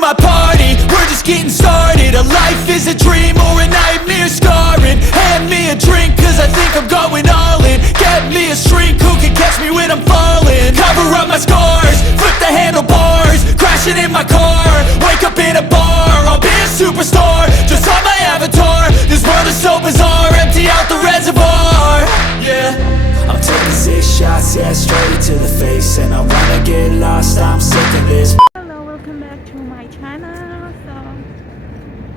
my party, we're just getting started. A life is a dream or a nightmare scarring. Hand me a drink cause I think I'm going all in. Get me a shrink who can catch me when I'm falling. Cover up my scars, flip the handlebars, crashing in my car, wake up in a bar. I'll be a superstar, just on my avatar. This world is so bizarre, empty out the reservoir. Yeah, I'm taking 6 shots, yeah, straight to the face. And I wanna get lost, I'm sick of this. Hello, welcome back to my channel. So,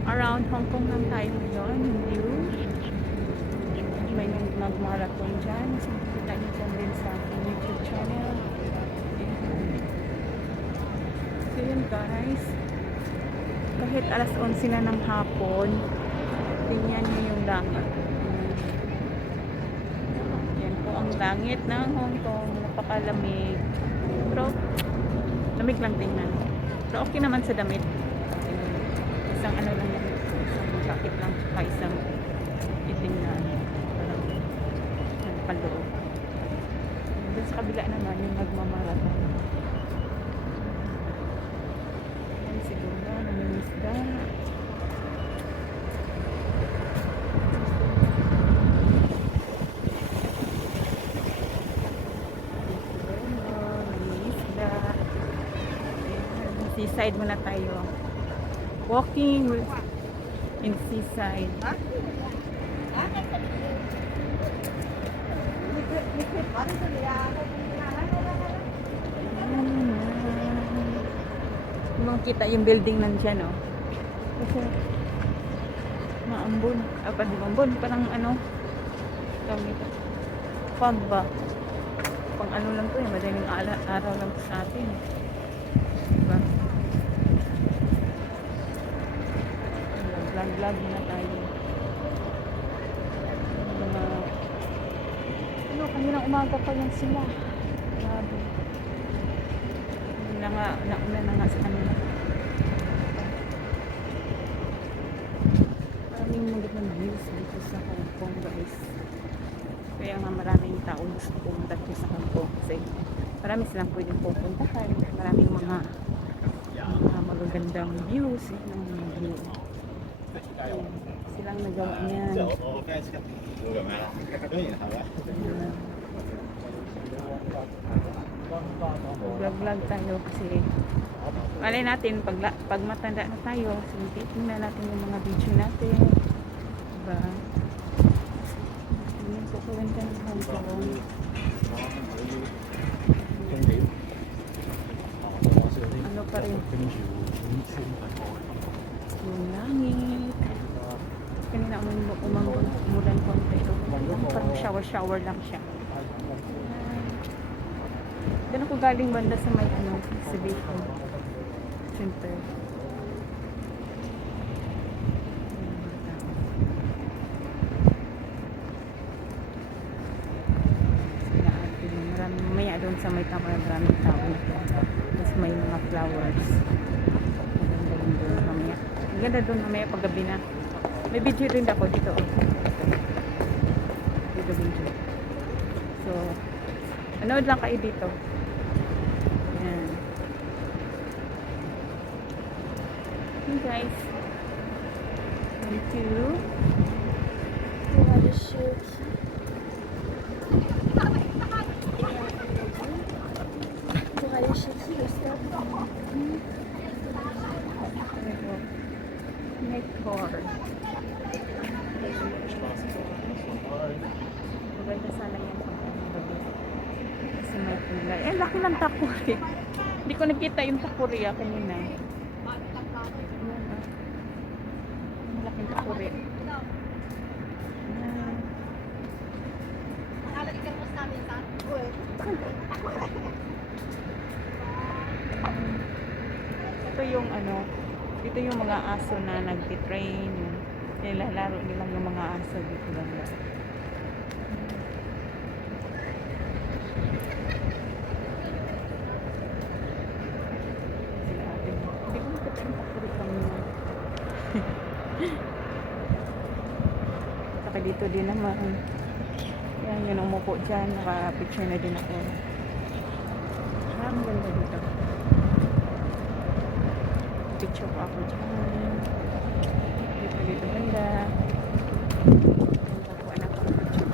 around Hong Kong lang tayo ngayon, yung view. May nag-marathon dyan. So, kita niyo dyan din sa aking YouTube channel. So, yun guys. Kahit alas 11 na ng hapon, tingnan niyo yung langit. Yan po ang langit ng Hong Kong. Napakalamig. Pero, lamig lang tingnan. Pero okay naman sa damit. Isang ano lang yan. Isang jacket lang. Saka isang itim na parang panloob. Doon sa kabila naman yung nagmamarathon. Yan siguro. Nangingisda. Seaside muna tayo. Walking in seaside. Kung kita yung building nandiyan, no? Kasi maambon. Maambon. Parang ano, tawag ito. Fog ba? Pang ano lang to, madaling araw lang sa atin. Diba? Vlog na tayo. Mga ano, kaninang umaga pa yan sila. Grabe. Nauna na nga sa kanila. Maraming magandang views dito sa Hong Kong guys. Kaya nga maraming tao gusto pumunta dito sa Hong Kong kasi marami silang pwedeng pupuntahan. Maraming mga magagandang views ng mga view. Silang nagawa niyan. Vlog tayo kasi malay natin pag matanda na tayo, tingnan natin yung mga video natin. Diba? Tingnan po kawanda ng Hong Kong. Ano pa rin yung langit. Kanina umulan konti. Parang shower lang siya. Doon ako galing banda sa may exhibition center. Mamaya doon sa may maraming tao. Tapos may mga flowers. Maganda rin doon mamaya. Maganda doon mamaya paggabi na. May video rin ako dito. Dito video. So, anood lang kayo dito. Ayan. Hey guys. Thank you. Pour aller chez qui le soir? Nectar. Maganda sana yan pag gabi. Kasi may kulay. Eh, laki ng takuri. Hindi ko nakita yung takuri kanina. Malaking takuri. Ito yung ano, dito yung mga aso na nagtitrain, nilalaro nilang yung mga aso dito lang. Hindi ko nakita yung takuri kanina. Saka dito din naman. Yan, yun umupo dyan. Naka-picture na din ako. Ang ganda dito. picture po ako dyan. Dito banda. Ganda po anak ko picture.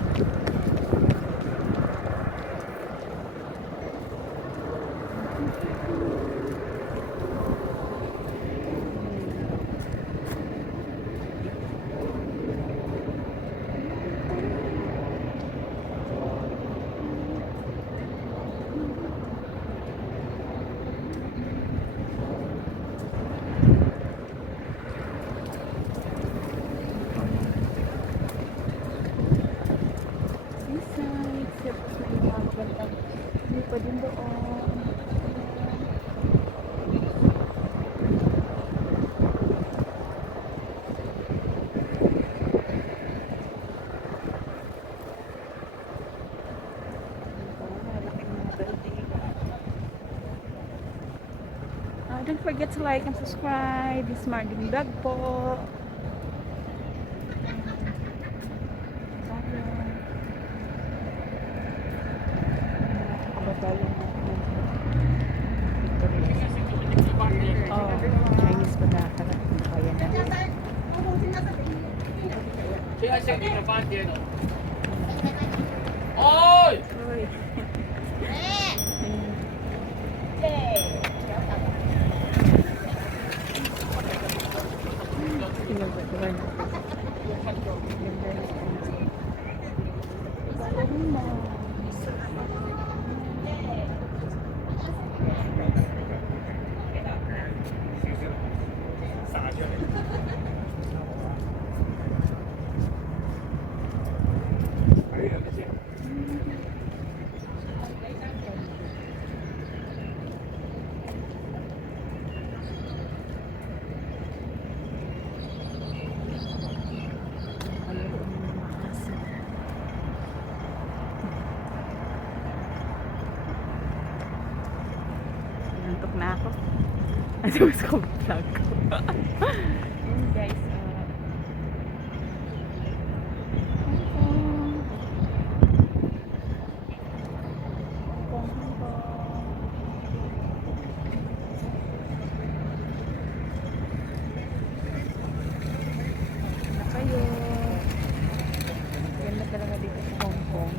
Hindi pa din doon. Don't forget to like and subscribe. This is Margin Vlog po. Oh, Chinese pa na. Kaya na. Ôi! Uy. Pinagbaduan. Nantok na ako. Ano mas ko vlog ko. Yun guys. Na kayo. Ganda talaga dito sa Hong Kong.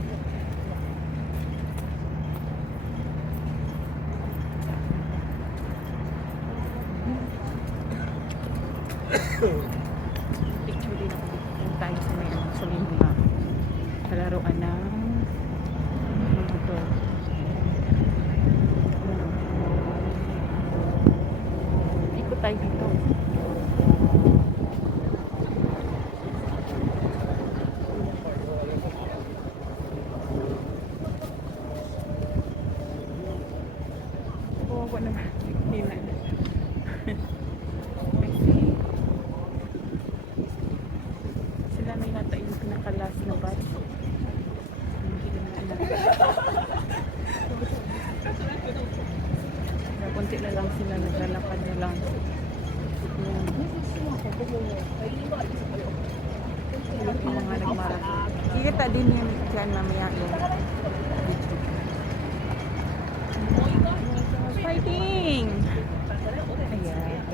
Picture din ako dito. Yung tayo sa may sa may mga palaruan ng motor. Ikot tayo dito. Kawawa naman. Hindi na. Sila may nata yung pinakalas na bus. Kunti na lang sila, naglalakad na lang. Yung mga nagmarathon. Kikita din yung dyan mamaya yung video. Fighting! Ayan.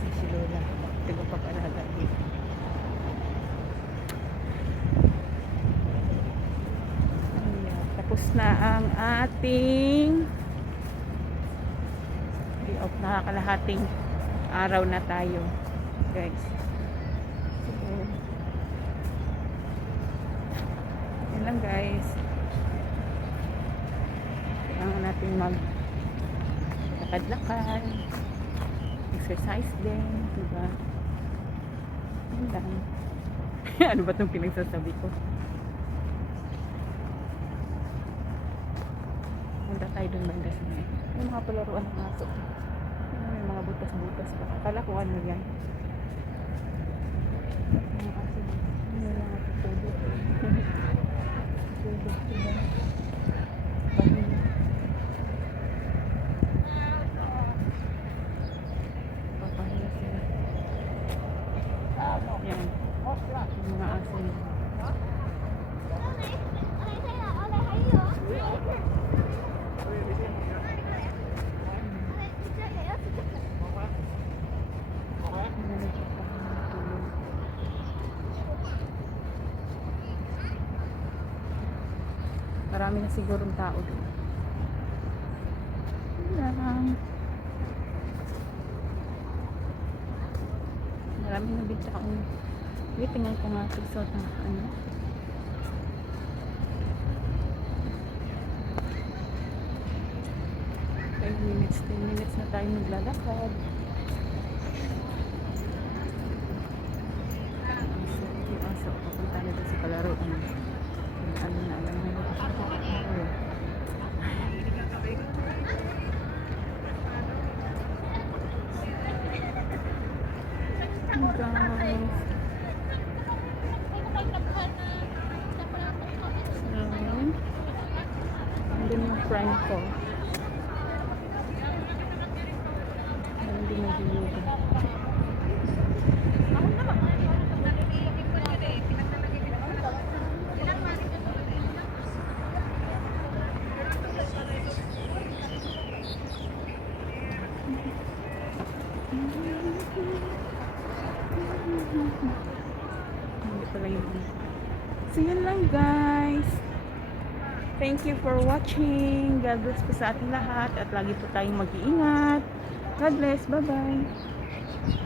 Si Lola. Tagapag-alaga dito. Ayan. Tapos na ang ating day-off. Nakakalahating araw na tayo. Guys. So, yun lang guys. Kailangan natin lakad-lakad, exercise din, diba? Yun lang. Ano ba itong pinagsasabi ko? Punta tayo dun banda sa may. Yung mga palaruan ng aso. Yung mga butas-butas pa. Akala ko ano yan. Mga aso. Yung mga tutulog. Tutulog sila. Bahil. Yan. Yung mga aso niya. Marami na sigurong tao doon. Yun lang. Marami na din tao. Wait, tingnan ko nga suot ng ano. Five minutes, 10 minutes na tayo naglalakad. Yung aso, papunta na doon sa kalaruan. Ano na, alam mo na. Guys. Andun yung friend ko. Hindi nag-yoga. Hindi pala yun. So yun lang guys. Thank you for watching. God bless po sa ating lahat. At lagi po tayong mag-iingat. God bless. Bye-bye.